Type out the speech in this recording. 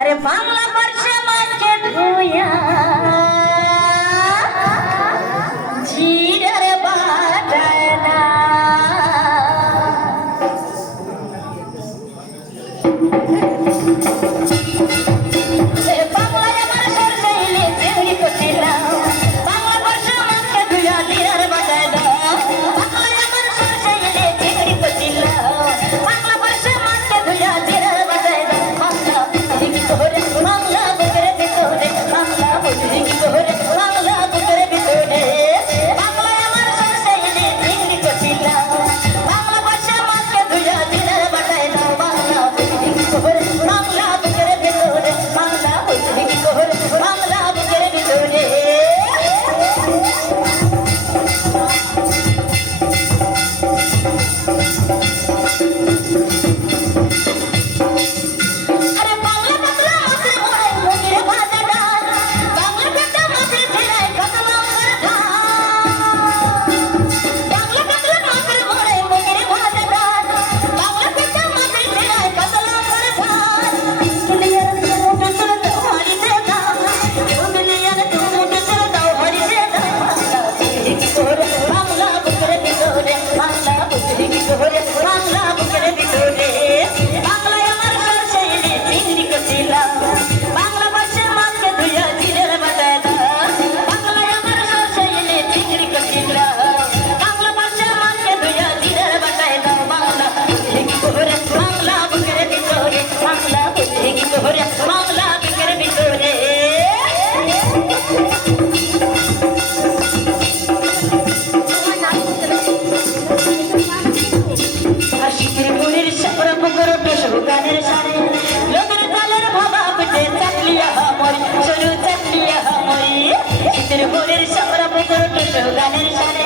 আরে বাংলা বর্ষে মাঝে ধুয়া জিরার বাটানা শীতের বুড়ির রূপ গরুটে সরু গানের সারে। লোকের তালের ভাবা পিঠে চাকলিয়া হামরি, সরু চাকলিয়া হামরি। শীতের বুড়ির রূপ গরুটে সরু গানের সারে।